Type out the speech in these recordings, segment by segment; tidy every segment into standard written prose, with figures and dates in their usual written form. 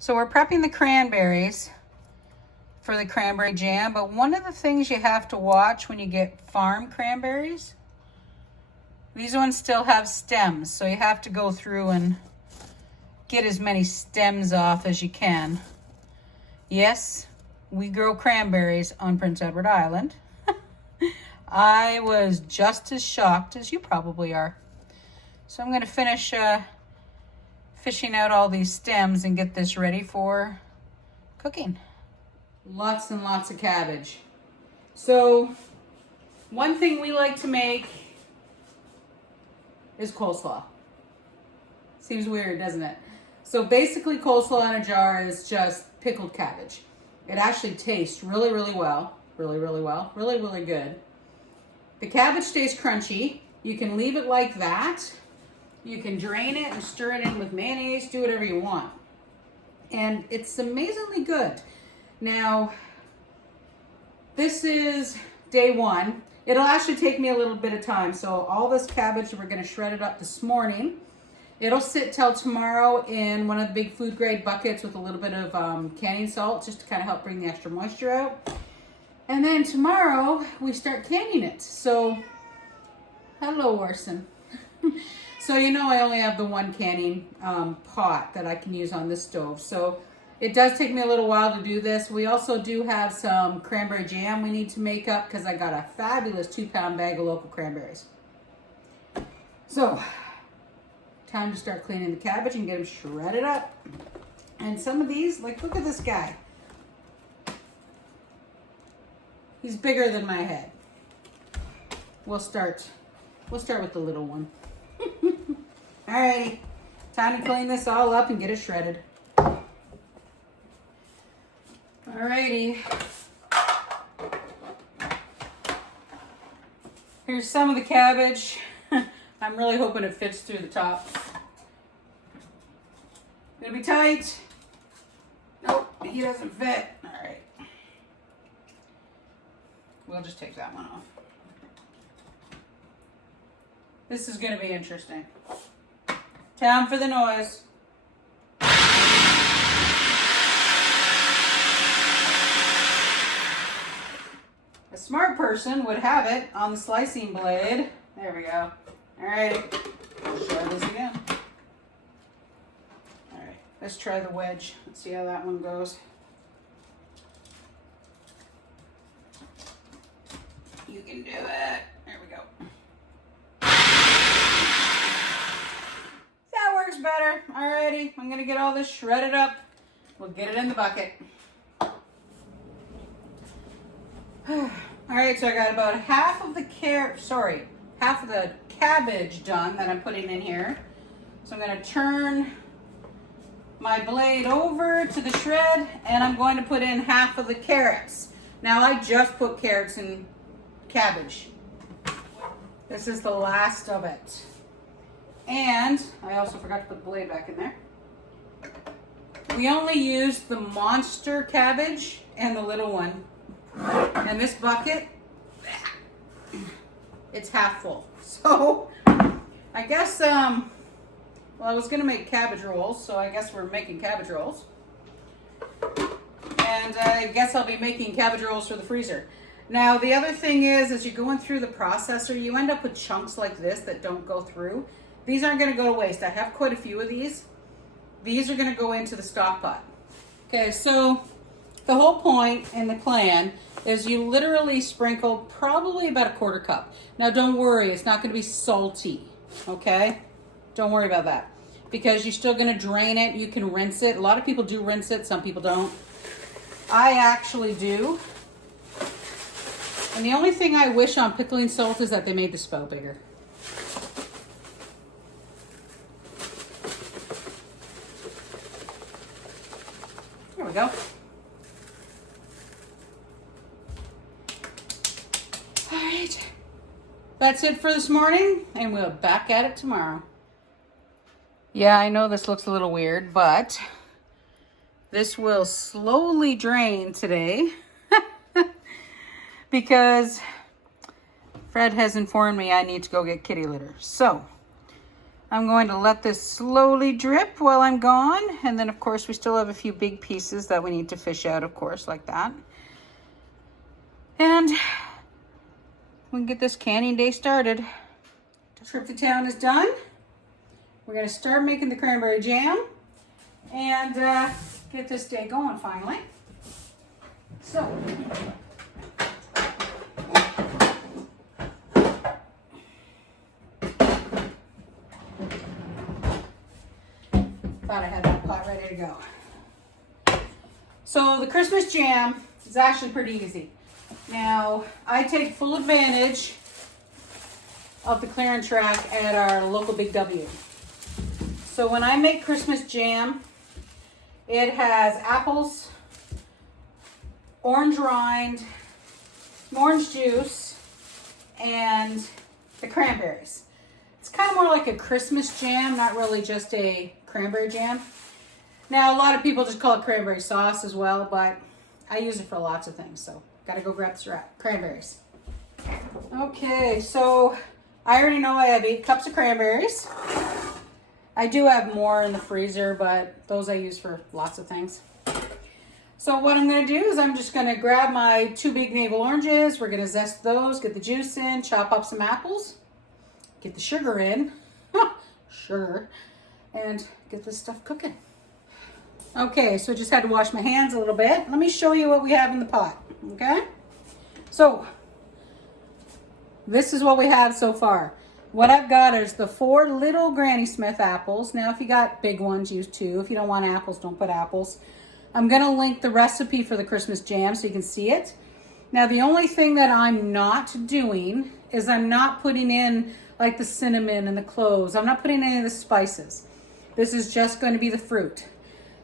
So we're prepping the cranberries for the cranberry jam, but one of the things you have to watch when you get farm cranberries, these ones still have stems, so you have to go through and get as many stems off as you can. Yes, we grow cranberries on Prince Edward Island. I was just as shocked as you probably are. So I'm going to finish fishing out all these stems and get this ready for cooking. Lots and lots of cabbage. So one thing we like to make is coleslaw. Seems weird, doesn't it? So basically coleslaw in a jar is just pickled cabbage. It actually tastes really, really well. Really, really good. The cabbage stays crunchy. You can leave it like that. You can drain it and stir it in with mayonnaise, do whatever you want. And it's amazingly good. Now, this is day one. It'll actually take me a little bit of time. So all this cabbage, we're gonna shred it up this morning. It'll sit till tomorrow in one of the big food grade buckets with a little bit of canning salt, just to kind of help bring the extra moisture out. And then tomorrow we start canning it. So, hello Orson. So you know I only have the one canning pot that I can use on this stove. So it does take me a little while to do this. We also do have some cranberry jam we need to make up because I got a fabulous 2-pound bag of local cranberries. So, time to start cleaning the cabbage and get them shredded up. And some of these, like look at this guy. He's bigger than my head. We'll start with the little one. Alrighty, time to clean this all up and get it shredded. Alrighty. Here's some of the cabbage. I'm really hoping it fits through the top. Gonna be tight. Nope, he doesn't fit. Alright. We'll just take that one off. This is gonna be interesting. Time for the noise. A smart person would have it on the slicing blade. There we go. All right, let's try this again. All right, let's try the wedge. Let's see how that one goes. You can do it. There we go. That works better. Alrighty, I'm gonna get all this shredded up. We'll get it in the bucket. Alright, so I got about half of the cabbage done that I'm putting in here. So I'm gonna turn my blade over to the shred and I'm going to put in half of the carrots. Now I just put carrots in cabbage. This is the last of it. And I also forgot to put the blade back in there. We only used the monster cabbage and the little one. And this bucket, it's half full. So I guess, well, I was gonna make cabbage rolls, so I guess we're making cabbage rolls. And I guess I'll be making cabbage rolls for the freezer. Now, the other thing is, as you're going through the processor, you end up with chunks like this that don't go through. These aren't gonna go to waste. I have quite a few of these. These are gonna go into the stock pot. Okay, so the whole point and the plan is you literally sprinkle probably about 1/4 cup. Now don't worry, it's not gonna be salty, okay? Don't worry about that. Because you're still gonna drain it, you can rinse it. A lot of people do rinse it, some people don't. I actually do. And the only thing I wish on pickling salt is that they made the spout bigger. There we go. All right. That's it for this morning, and we'll back at it tomorrow. Yeah, I know this looks a little weird, but this will slowly drain today because Fred has informed me I need to go get kitty litter. So I'm going to let this slowly drip while I'm gone. And then, of course, we still have a few big pieces that we need to fish out, of course, like that. And we can get this canning day started. Trip to town is done. We're going to start making the cranberry jam and get this day going finally. So, thought I had that pot ready to go. So the Christmas jam is actually pretty easy. Now, I take full advantage of the clearance rack at our local Big W. So when I make Christmas jam, it has apples, orange rind, orange juice, and the cranberries. It's kind of more like a Christmas jam, not really just a cranberry jam. Now, a lot of people just call it cranberry sauce as well, but I use it for lots of things, so gotta go grab the cranberries. Okay, so I already know I have 8 cups of cranberries. I do have more in the freezer, but those I use for lots of things. So what I'm going to do is I'm just going to grab my 2 big navel oranges. We're going to zest those, get the juice in, chop up some apples, get the sugar in, sugar, and get this stuff cooking. Okay, so I just had to wash my hands a little bit. Let me show you what we have in the pot, okay? So this is what we have so far. What I've got is the 4 little Granny Smith apples. Now, if you got big ones, use 2. If you don't want apples, don't put apples. I'm going to link the recipe for the Christmas jam so you can see it. Now, the only thing that I'm not doing is I'm not putting in like the cinnamon and the cloves. I'm not putting any of the spices. This is just going to be the fruit.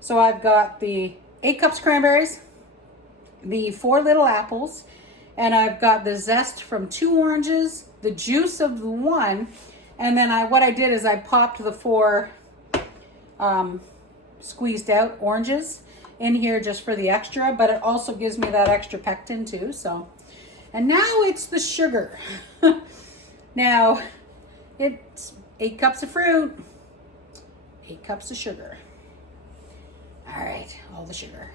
So I've got the 8 cups cranberries, the 4 little apples, and I've got the zest from 2 oranges, the juice of the 1, and then what I did is I popped the 4 squeezed out oranges in here just for the extra, but it also gives me that extra pectin too. So, and now it's the sugar. Now, it's 8 cups of fruit, 8 cups of sugar. All right, all the sugar.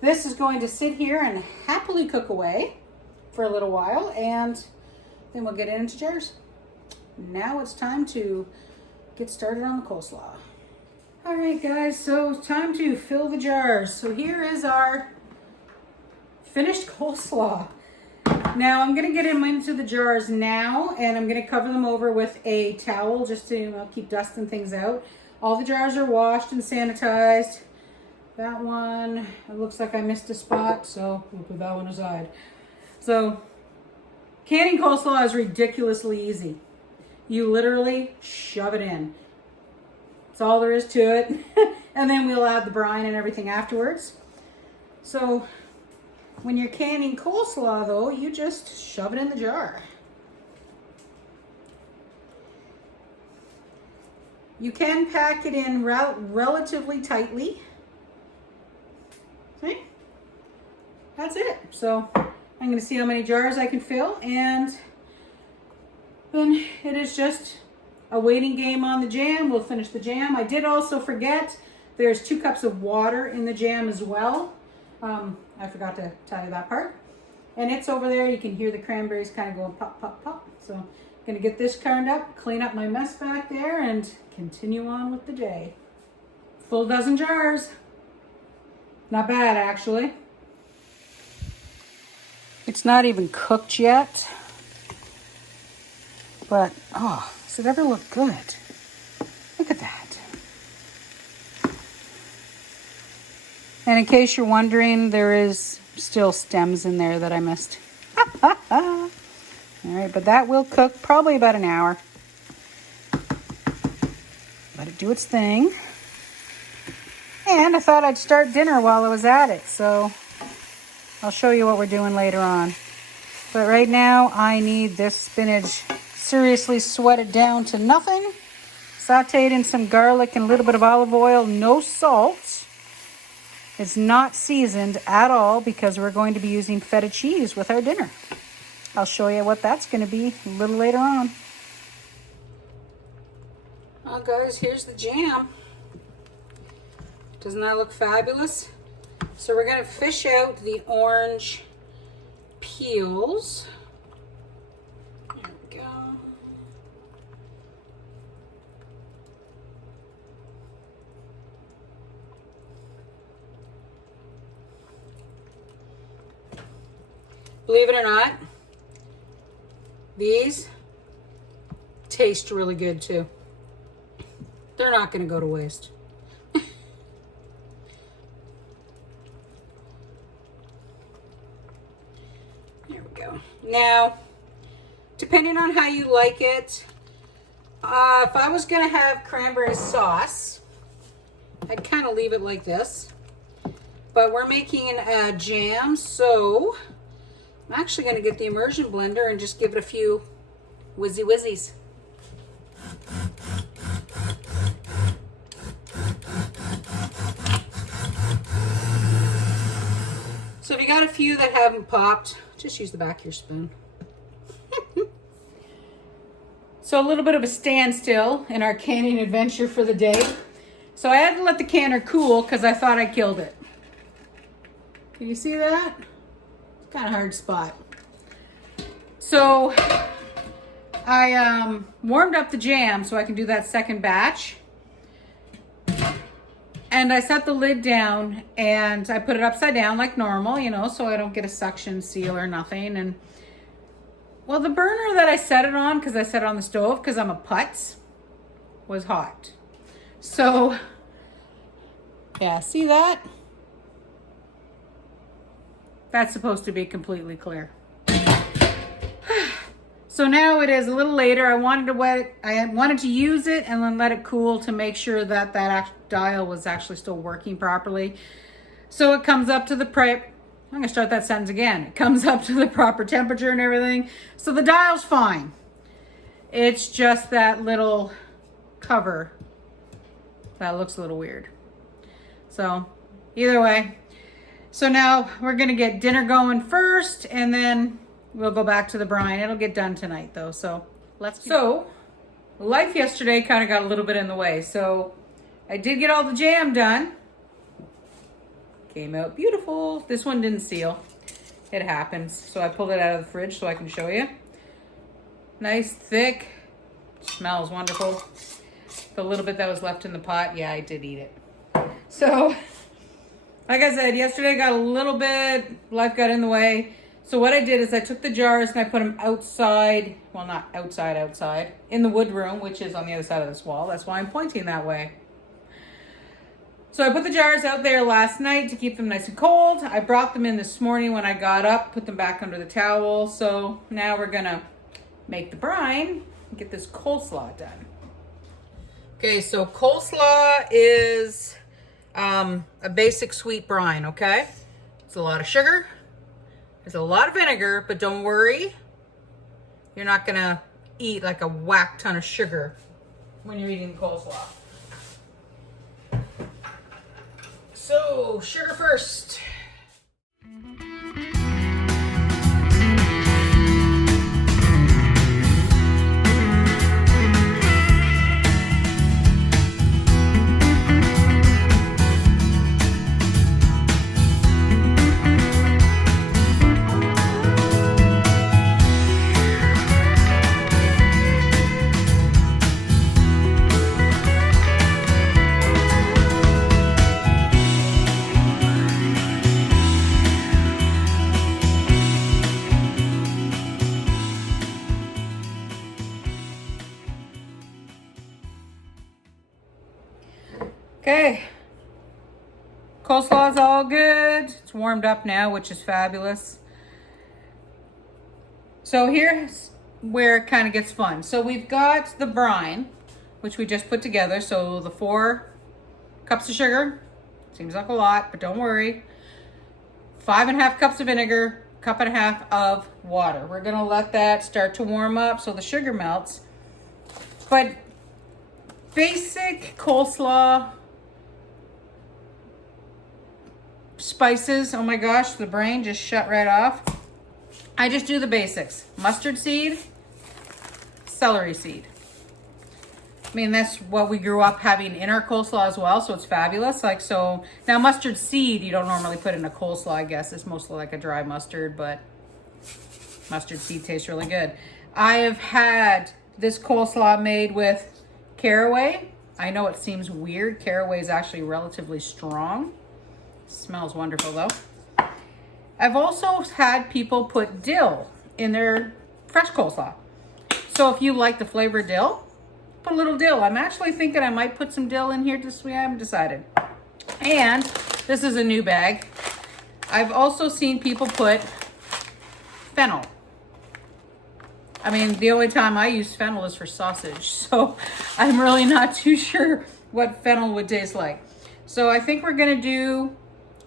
This is going to sit here and happily cook away for a little while, and then we'll get it into jars. Now it's time to get started on the coleslaw. All right, guys, so it's time to fill the jars. So here is our finished coleslaw. Now I'm gonna get them into the jars now, and I'm gonna cover them over with a towel just to keep dust and things out. All the jars are washed and sanitized. That one, it looks like I missed a spot, so we'll put that one aside. So, canning coleslaw is ridiculously easy. You literally shove it in. That's all there is to it. And then we'll add the brine and everything afterwards. So, when you're canning coleslaw though, you just shove it in the jar. You can pack it in relatively tightly. See? That's it. So I'm going to see how many jars I can fill, and then it is just a waiting game on the jam. We'll finish the jam. I did also forget there's 2 cups of water in the jam as well. I forgot to tell you that part. And it's over there. You can hear the cranberries kind of going pop, pop, pop. So I'm going to get this turned up, clean up my mess back there, and continue on with the day. Full dozen jars. Not bad, actually. It's not even cooked yet. But, oh, does it ever look good? Look at that. And in case you're wondering, there is still stems in there that I missed. All right, but that will cook probably about an hour. Let it do its thing. And I thought I'd start dinner while I was at it, so I'll show you what we're doing later on. But right now, I need this spinach seriously sweated down to nothing. Sauteed in some garlic and a little bit of olive oil, no salt. It's not seasoned at all because we're going to be using feta cheese with our dinner. I'll show you what that's going to be a little later on. Well, guys, here's the jam. Doesn't that look fabulous? So we're going to fish out the orange peels. There we go. Believe it or not, these taste really good too. They're not going to go to waste. There we go. Now, depending on how you like it, if I was going to have cranberry sauce, I'd kind of leave it like this. But we're making a jam, so I'm actually going to get the immersion blender and just give it a few whizzies. So if you got a few that haven't popped, just use the back of your spoon. So a little bit of a standstill in our canning adventure for the day. So I had to let the canner cool because I thought I killed it. Can you see that? It's kind of hard spot. So I warmed up the jam so I can do that second batch. And I set the lid down and I put it upside down like normal, you know, so I don't get a suction seal or nothing. And well, the burner that I set it on, because I set it on the stove because I'm a putz, was hot. So yeah, see that? That's supposed to be completely clear. So now it is a little later. I wanted to use it and then let it cool to make sure that that dial was actually still working properly. So it comes up to the I'm gonna start that sentence again. It comes up to the proper temperature and everything. So the dial's fine. It's just that little cover that looks a little weird. So either way. So now we're gonna get dinner going first and then we'll go back to the brine. It'll get done tonight though, so let's get So life yesterday kind of got a little bit in the way. So I did get all the jam done. Came out beautiful. This one didn't seal. It happens. So I pulled it out of the fridge so I can show you. Nice, thick. Smells wonderful. The little bit that was left in the pot, yeah, I did eat it. So, like I said, yesterday got a little bit, life got in the way. So what I did is I took the jars and I put them outside, well, not outside, in the wood room, which is on the other side of this wall. That's why I'm pointing that way. So I put the jars out there last night to keep them nice and cold. I brought them in this morning when I got up, put them back under the towel. So now we're gonna make the brine and get this coleslaw done. Okay, so coleslaw is a basic sweet brine, okay? It's a lot of sugar. There's a lot of vinegar, but don't worry. You're not gonna eat like a whack ton of sugar when you're eating coleslaw. So, sugar first. Okay, coleslaw is all good. It's warmed up now, which is fabulous. So here's where it kind of gets fun. So we've got the brine, which we just put together. So the 4 cups of sugar, seems like a lot, but don't worry. 5.5 cups of vinegar, 1.5 cups of water. We're gonna let that start to warm up so the sugar melts. But basic coleslaw spices, oh my gosh, the brain just shut right off. I just do the basics. Mustard seed, celery seed. I mean, that's what we grew up having in our coleslaw as well, so it's fabulous. Like, so now mustard seed you don't normally put in a coleslaw, I guess. It's mostly like a dry mustard, but mustard seed tastes really good. I have had this coleslaw made with caraway. I know it seems weird. Caraway is actually relatively strong. Smells wonderful though. I've also had people put dill in their fresh coleslaw. So if you like the flavor of dill, put a little dill. I'm actually thinking I might put some dill in here this week. I haven't decided. And this is a new bag. I've also seen people put fennel. I mean, the only time I use fennel is for sausage, so I'm really not too sure what fennel would taste like. So I think we're gonna do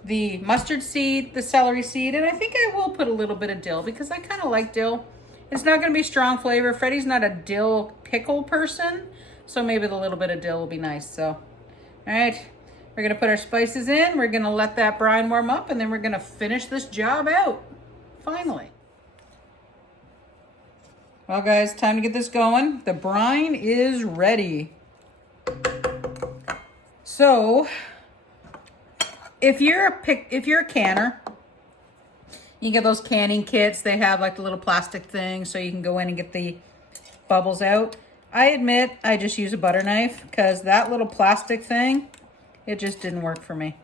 the mustard seed, the celery seed, and I think I will put a little bit of dill because I kind of like dill. It's not gonna be strong flavor. Freddie's not a dill pickle person, so maybe the little bit of dill will be nice. So, all right, we're gonna put our spices in. We're gonna let that brine warm up, and then we're gonna finish this job out, finally. Well guys, time to get this going. The brine is ready. So, if you're a canner, you get those canning kits. They have like the little plastic thing so you can go in and get the bubbles out. I admit I just use a butter knife because that little plastic thing, it just didn't work for me.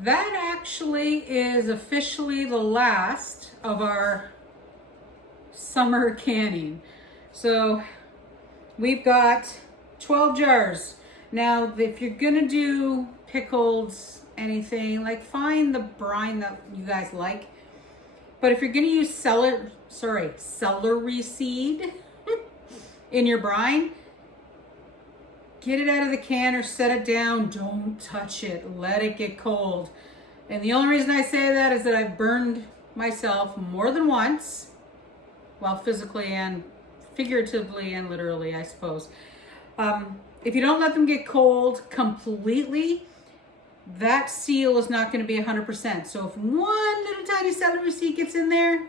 That actually is officially the last of our summer canning. So we've got 12 jars. Now, if you're gonna do pickled anything, like find the brine that you guys like. But if you're gonna use celery seed in your brine, get it out of the can or set it down. Don't touch it. Let it get cold. And the only reason I say that is that I've burned myself more than once, well, physically and figuratively and literally, I suppose. If you don't let them get cold completely, that seal is not going to be 100%. So if one little tiny celery seed gets in there,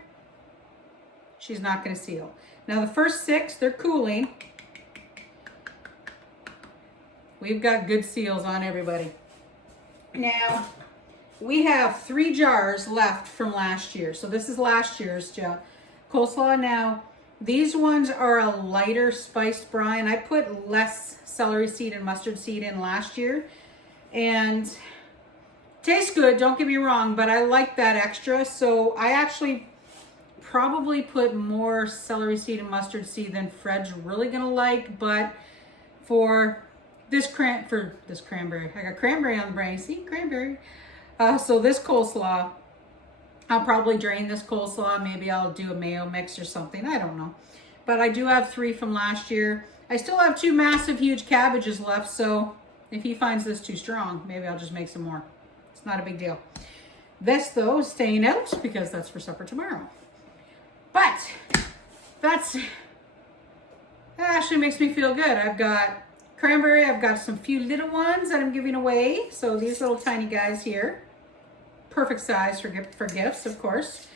she's not going to seal. Now the first 6, they're cooling. We've got good seals on everybody. Now, we have 3 jars left from last year. So this is last year's coleslaw. Now, these ones are a lighter spiced brine. I put less celery seed and mustard seed in last year. And tastes good, don't get me wrong, but I like that extra. So I actually probably put more celery seed and mustard seed than Fred's really gonna like, but for this cranberry, I got cranberry on the brain. See, cranberry. So this coleslaw, I'll probably drain this coleslaw. Maybe I'll do a mayo mix or something. I don't know. But I do have 3 from last year. I still have 2 massive, huge cabbages left. So if he finds this too strong, maybe I'll just make some more. It's not a big deal. This, though, is staying out because that's for supper tomorrow. But that actually makes me feel good. I've got cranberry. I've got some few little ones that I'm giving away. So these little tiny guys here, perfect size for gifts, of course.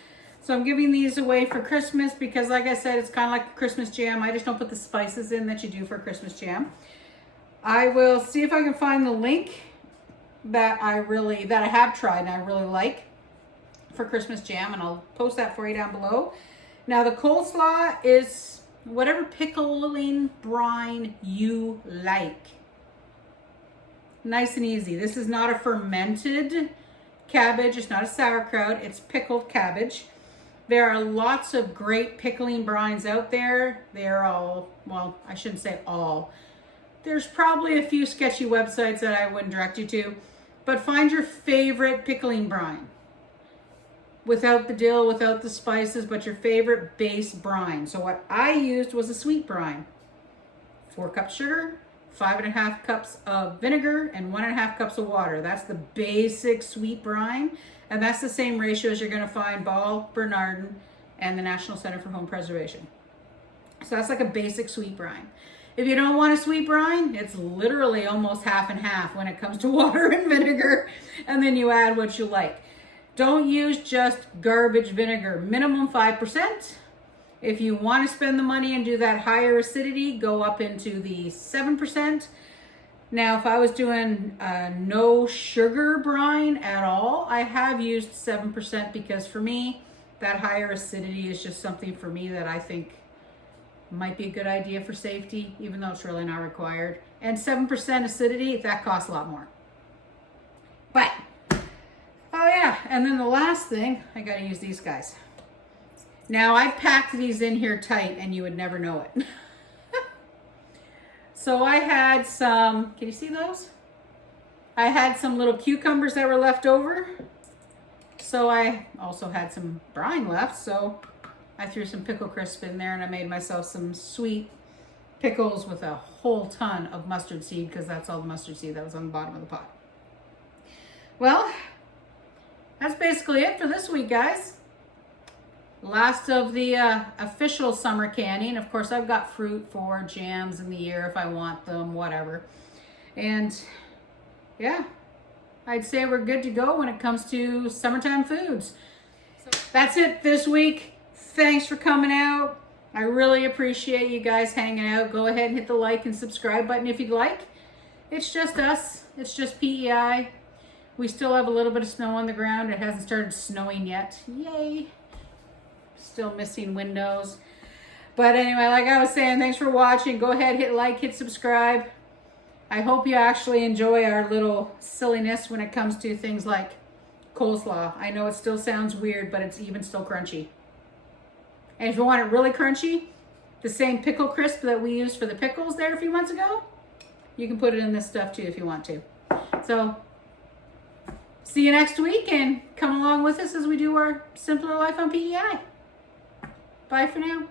So I'm giving these away for Christmas because, like I said, it's kind of like a Christmas jam. I just don't put the spices in that you do for Christmas jam. I will see if I can find the link that I have tried and I really like. for Christmas jam, and I'll post that for you down below. Now the coleslaw is whatever pickling brine you like. Nice and easy. This is not a fermented cabbage. It's not a sauerkraut. It's pickled cabbage. There are lots of great pickling brines out there. They're all, well, I shouldn't say all. There's probably a few sketchy websites that I wouldn't direct you to, but find your favorite pickling brine. Without the dill, without the spices, but your favorite base brine. So what I used was a sweet brine. 4 cups sugar, 5.5 cups of vinegar, and 1.5 cups of water. That's the basic sweet brine. And that's the same ratio as you're gonna find Ball, Bernardin, and the National Center for Home Preservation. So that's like a basic sweet brine. If you don't want a sweet brine, it's literally almost half and half when it comes to water and vinegar, and then you add what you like. Don't use just garbage vinegar, minimum 5%. If you want to spend the money and do that higher acidity, go up into the 7%. Now, if I was doing no sugar brine at all, I have used 7% because for me, that higher acidity is just something for me that I think might be a good idea for safety, even though it's really not required. And 7% acidity, that costs a lot more. But, oh yeah, and then the last thing, I gotta use these guys. Now, I packed these in here tight and you would never know it. So I had some, can you see those? I had some little cucumbers that were left over. So I also had some brine left, so I threw some pickle crisp in there and I made myself some sweet pickles with a whole ton of mustard seed because that's all the mustard seed that was on the bottom of the pot. Well, that's basically it for this week, guys. Last of the official summer canning. Of course, I've got fruit for jams in the year if I want them, whatever. And yeah, I'd say we're good to go when it comes to summertime foods. So that's it this week. Thanks for coming out. I really appreciate you guys hanging out. Go ahead and hit the like and subscribe button if you'd like. It's just us. It's just PEI. We still have a little bit of snow on the ground. It hasn't started snowing yet. Yay. Still missing windows. But anyway, like I was saying, thanks for watching. Go ahead, hit like, hit subscribe. I hope you actually enjoy our little silliness when it comes to things like coleslaw. I know it still sounds weird, but it's even still crunchy. And if you want it really crunchy, the same pickle crisp that we used for the pickles there a few months ago, you can put it in this stuff too if you want to. So, see you next week and come along with us as we do our simpler life on PEI. Bye for now.